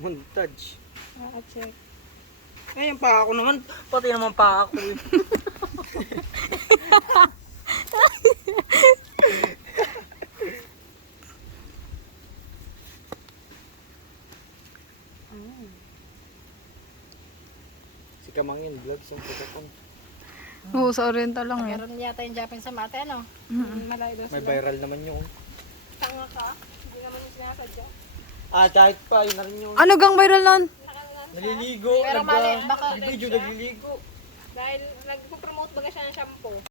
Montage. Check. Ay, yung pa ako naman. Pati naman pa ako eh. Si Kamangin vlog sa pagkakon. Oo, sa Oriental lang eh. Meron yata yung Japan sa mate, ano? Malayo daw May sila. viral naman yun. Tanga ka. Hindi naman yung sinasadya. Ah, kahit pa, yun na rin yun. Ano gang viral nun? Naliligo. Pero mali, baka- Video nagliligo. Dahil nagpo-promote baga siya ng shampoo.